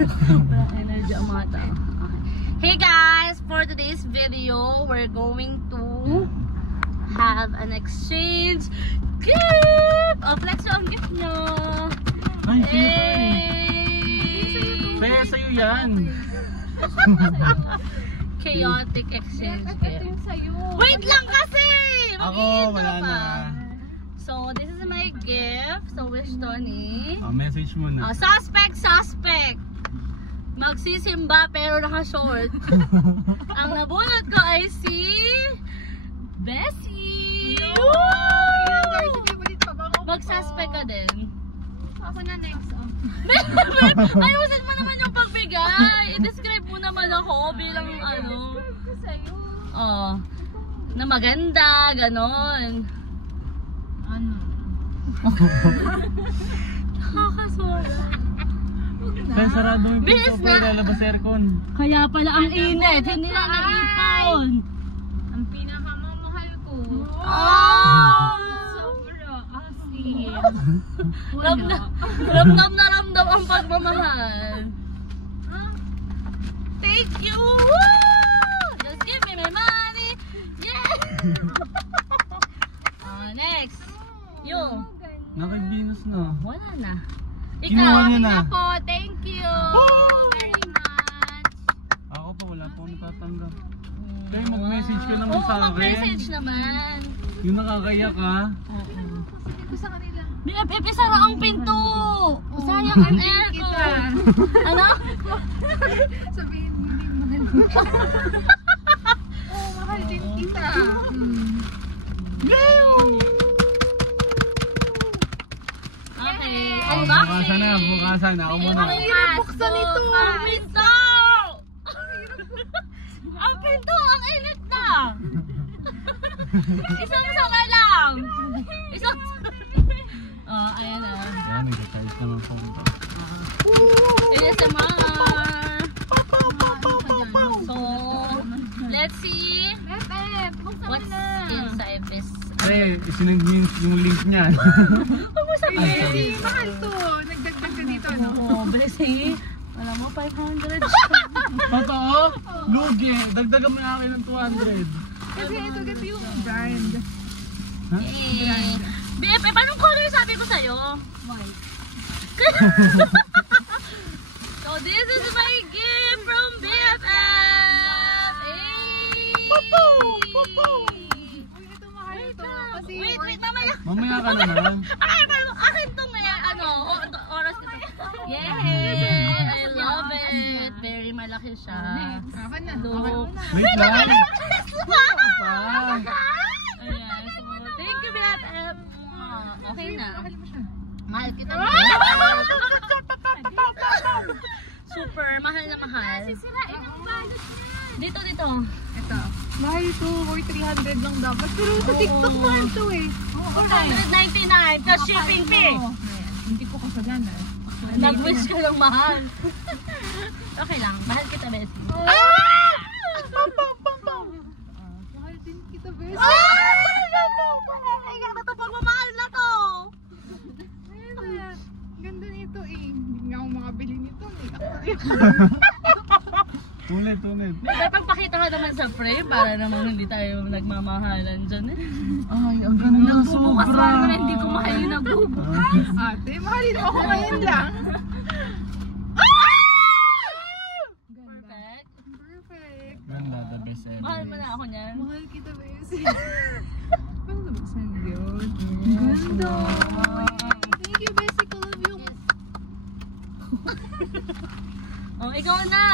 Energy ang mga tao. Hey guys, for today's video, we're going to have an exchange gift! Oh, flex yung gift nyo! Ay, Hey! kaya sa'yo yan! Chaotic exchange Ito gift. yung sa'yo. Wait lang kasi! Ako, Mag-iintro wala pa. na. So, this is my gift. So, wish Tony. Message mo na. Suspect! Magsisimba pero naka-short. Ang nabunot ko ay si Bessie! Mag-suspect ka din. Ako na next. Ayusin mo naman yung pagbigay. I-describe mo naman ako bilang ano. Ito sa'yo. Oh, na maganda, ganon. Ano? Nakakaswala. Kaya sarado yung Bilis pinto na. pa, lalabas aircon. Kaya pala ang init, hindi na naipon. Ang pinakamamahal ko. Oh! Sobra. Asin. Ramdam na ramdam ang pagmamahal. Thank you! Woo! Just give me my money! Yeah! Next. You. Naka-Venus na. Wala na. Kinuha niya na. Ako, thank you very much. Ako pa, wala pa akong natatanggap. Kaya mag-message ka naman sa akin. mag-message naman. Yung nakakaya ka. Sabi ko sa kanila. BFF, isara ang pinto! Sayang ang aircon! Ano? Sabihin mo din mahal mo. Oo, mahal din kita. Okay, Bukasan na, unboxing! bukasan na. Ako muna. Ang hirap buksan ito. Ang pinto! Ang pinto! Ang init na! Isang sanga lang! Isang oh, ayan na. Yan, nag-charge naman po ito. ASMR! So, let's see Buksan mo what's na. inside this. Ay, isinag yung link niya. Huwag mo sabihin! Kasi mahal to. Nagdagdag ka dito, no? Oo, blessing. Alam mo, 500. Totoo? Lugi. Dagdagan mo na akin ng 200. Kasi ito kasi yung brand. Eh, BFF, anong color sabi ko sa'yo? White. So, this is my gift from BFF! Hey! Uy, ito mahal to. Kasi Wait, mamaya. Mamaya ka naman. Akin to ngayon, oras ko to. Yay! I love it. Very malaki siya. Akin na. So, Wait lang. Pa. Ayan, so, thank you, BFF. Okay na. Mahal mo siya. Mahal kita. Super, mahal na mahal. Sisirain ang balot niya. Dito. Ito. Mahal to. Or 300 lang dapat. Pero sa TikTok mahal to eh. 499 plus shipping fee. Hindi ko kasagana. Nag-wish ka lang mahal. Okay lang, mahal kita, Bessie. Mahal din kita, bes. Ay, na to, pagmamahal na to. Ayun, ganda nito eh. Hindi nga ako makabili nito. Tulit. Dapat pakita ka naman sa frame para naman hindi tayo nagmamahalan dyan eh. Ay, ang ganda. Nagbubukas Sobra. lang na hindi ko mahal yung nagbubukas. Ate, mahalin mo ako ngayon lang. Perfect. Perfect. Ganda, the best ever. Mahal mo na ako niyan. Mahal kita, bes. Paano nabuksan yun? Ganda. Thank you, Bessie. I love you. Oh, ikaw na.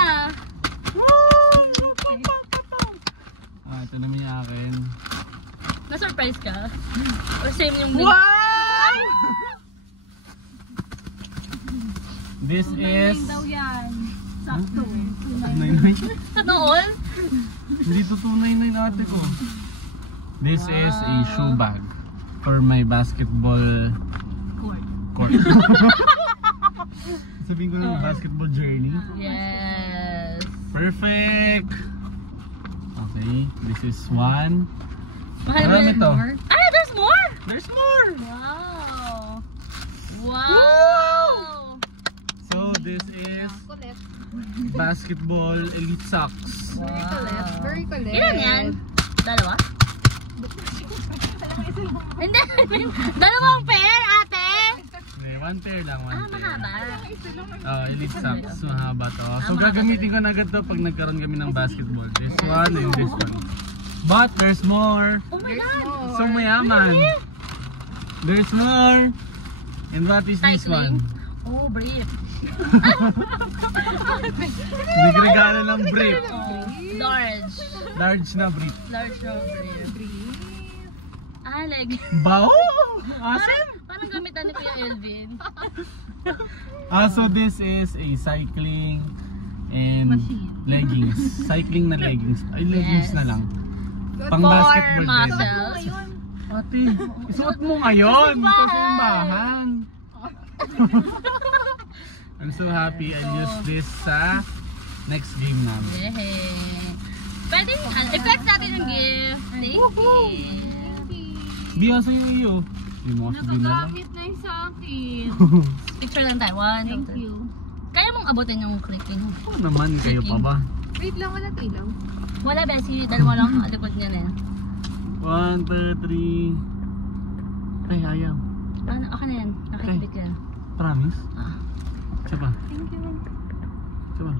Ito naman yung akin. Na-surprise ka? Or same yung Wow! This is... daw yan. Sakto. Ano all? Hindi to 299 ate ko. This is a shoe bag for my basketball court. Sabihin ko lang basketball journey. Yes. Perfect! Okay, this is one. Mahal mo Marami yun? to. Ay, there's more? There's more! Wow. Wow. So this is Kulit. basketball elite socks. Very kulit. Very kulit. Ilan yan? Dalawa? Hindi. Dalawang pair, ate. One pair lang, one Ah, pair. mahaba. Elite socks, mahaba to. So gagamitin ko na agad to pag nagkaroon kami ng basketball. This one and this one. But there's more. Oh my God. So mayaman. There's more. And what is this Cycling. one? Oh, brief. Nagregalo ng brief. Oh, large. Large na brief. Large na brief. Ah, leg. Bao! Awesome! Parang gamitan ni Kuya Elvin. So this is a cycling and leggings. Cycling na leggings. Ay, leggings Yes. na lang. Good Pang For basketball din. muscles. Ate, isuot mo ngayon. Sa simbahan. I'm so happy I'll use this sa next game namin. Yay! Pwede, i-flex natin yung gift. Thank you. Biya sa'yo iyo. Hindi mo kasi dinala. Nagagamit na yung sa akin. Picture lang tayo. One, Thank two, you. Kaya mong abutin yung clicking. Oo naman, kayo pa ba? Wait lang, wala ilaw. Wala, Bessie. Dalawa lang ang alikod niya na yan. 1, 2, 3. Ay, ayaw. Ano, ako na yan. Nakikibit yan. Promise? Ah. Saba. Thank you. Saba.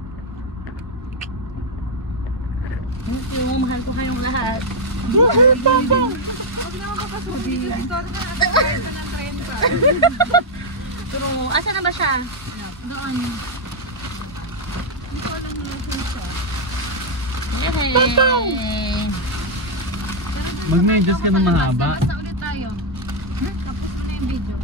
Thank you. Mahal ko kayong lahat. Huwag naman papasukin kasi sorry na nagkakaroon ka ng 30. Pero, asa na ba siya? Doon. Hindi ko alam na siya. Yay! Mag-medyas ka na mahaba. Basta ulit tayo. Tapos mo na yung video.